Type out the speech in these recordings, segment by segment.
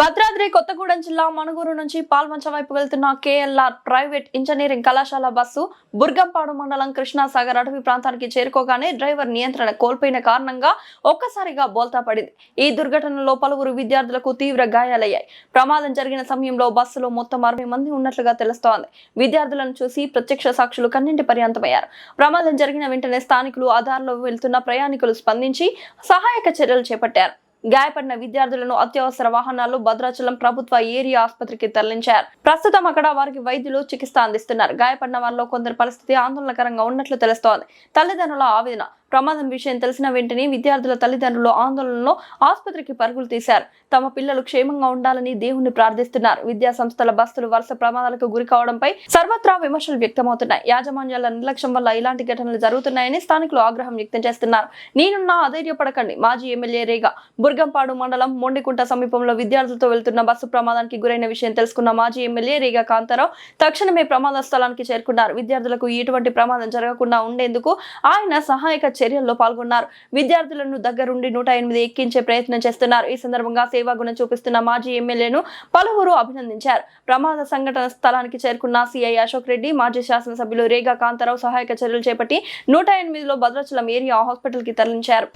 భద్రాద్రి కొత్తగూడెం జిల్లా మణుగూరు నుంచి పాల్మంచ వైపు వెళ్తున్న కేఎల్ఆర్ ప్రైవేట్ ఇంజనీరింగ్ కళాశాల బస్సు బుర్గంపాడు మండలం కృష్ణాసాగర్ అటవీ ప్రాంతానికి చేరుకోగానే డ్రైవర్ నియంత్రణ కోల్పోయిన కారణంగా ఒక్కసారిగా బోల్తా పడింది. ఈ దుర్ఘటనలో పలువురు విద్యార్థులకు తీవ్ర గాయాలయ్యాయి. ప్రమాదం జరిగిన సమయంలో బస్సులో మొత్తం అరవై మంది ఉన్నట్లుగా తెలుస్తోంది. విద్యార్థులను చూసి ప్రత్యక్ష సాక్షులు కన్నింటి పర్యంతమయ్యారు. ప్రమాదం జరిగిన వెంటనే స్థానికులు ఆధార్లో వెళ్తున్న ప్రయాణికులు స్పందించి సహాయక చర్యలు చేపట్టారు. గాయపడిన విద్యార్థులను అత్యవసర వాహనాల్లో భద్రాచలం ప్రభుత్వ ఏరియా ఆసుపత్రికి తరలించారు. ప్రస్తుతం అక్కడ వారికి వైద్యులు చికిత్స అందిస్తున్నారు. గాయపడిన వారిలో కొందరి పరిస్థితి ఆందోళనకరంగా ఉన్నట్లు తెలుస్తోంది. తల్లిదండ్రుల ఆవేదన ప్రమాదం విషయం తెలిసిన వెంటనే విద్యార్థుల తల్లిదండ్రులు ఆందోళనలో ఆసుపత్రికి పరుగులు తీశారు. తమ పిల్లలు క్షేమంగా ఉండాలని దేవుణ్ణి ప్రార్థిస్తున్నారు. విద్యా సంస్థల బస్సులు వరుస ప్రమాదాలకు గురి కావడంపై సర్వత్రా విమర్శలు వ్యక్తమవుతున్నాయి. యాజమాన్యాల నిర్లక్ష్యం వల్ల ఇలాంటి ఘటనలు జరుగుతున్నాయని స్థానికులు ఆగ్రహం వ్యక్తం చేస్తున్నారు. నేనున్నా అధైర్యపడకండి. మాజీ ఎమ్మెల్యే రేగా బుర్గంపాడు మండలం మొండికుంట సమీపంలో విద్యార్థులతో వెళ్తున్న బస్సు ప్రమాదానికి గురైన విషయం తెలుసుకున్న మాజీ ఎమ్మెల్యే రేగా కాంతారావు తక్షణమే ప్రమాద స్థలానికి చేరుకున్నారు. విద్యార్థులకు ఎటువంటి ప్రమాదం జరగకుండా ఉండేందుకు ఆయన సహాయక చర్యల్లో పాల్గొన్నారు. విద్యార్థులను దగ్గరుండి నూట ఎనిమిది ఎక్కించే ప్రయత్నం చేస్తున్నారు. ఈ సందర్భంగా సేవా గుణం చూపిస్తున్న మాజీ ఎమ్మెల్యేను పలువురు అభినందించారు. ప్రమాద సంఘటన స్థలానికి చేరుకున్న సిఐ అశోక్ రెడ్డి మాజీ శాసనసభ్యులు రేగా కాంతారావు సహాయక చర్యలు చేపట్టి నూట ఎనిమిదిలో భద్రాచలం ఏరియా హాస్పిటల్కి తరలించారు.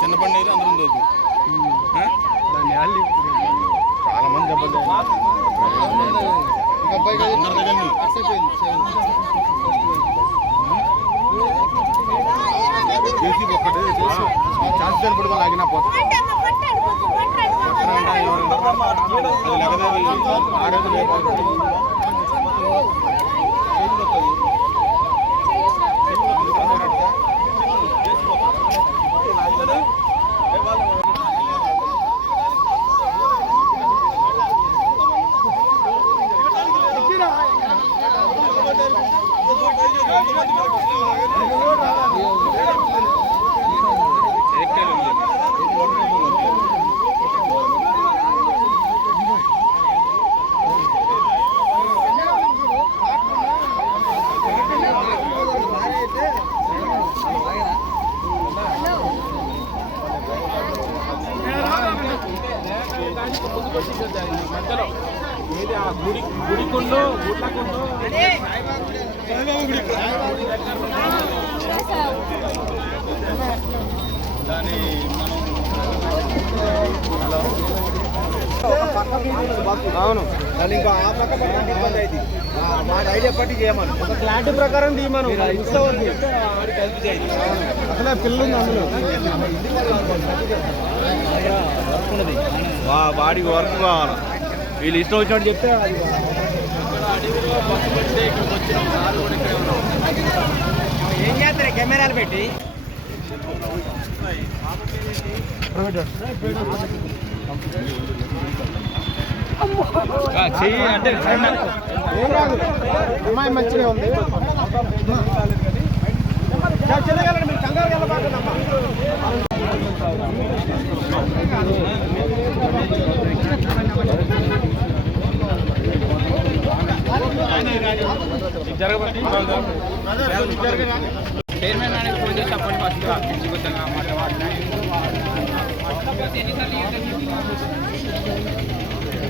చిన్న బండి అందరం ఆగినా పోతుంది ఎక్కడ ఉంటాయి గుడి గుడి లేకపోతే ఆడేది లేదు. గుడి గుడికుండు గుడ్లకుండు అవును దాని ఇంకా ఆ పక్క ఇబ్బంది అయింది మా ఐడియా పట్టి చేయమను. ఒక క్లారిటీ ప్రకారం తీయమను. అసలే పిల్లలు ఉంది అందులో. వా వాడికి వర్క్ కావాలి? వీళ్ళు ఇష్టం వచ్చినట్టు చెప్తే అది ఏం చేస్తారు? కెమెరాలు పెట్టి. చెయ్యి అంటే ఏం కాదు అమ్మాయి మంచిగా ఉంది చిన్నగా మీరు కంగారు చైర్మన్ అనేది ఫోన్ చేసి అప్పటి ఫస్ట్ మంచిగా మాట్లాడినా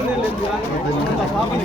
పాపని లేదు. పాపని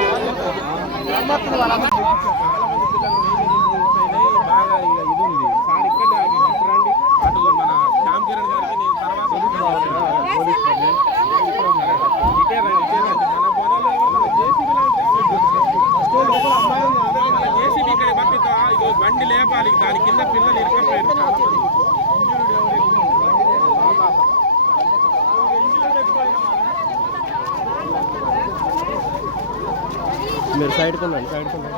మన గారికి నేను తర్వాత ఇక్కడ బండి లేపాలి. దాని కింద పిల్లలు ఇరుకపోయారు మీరు సైడ్ కొనండి సైడ్ కొనండి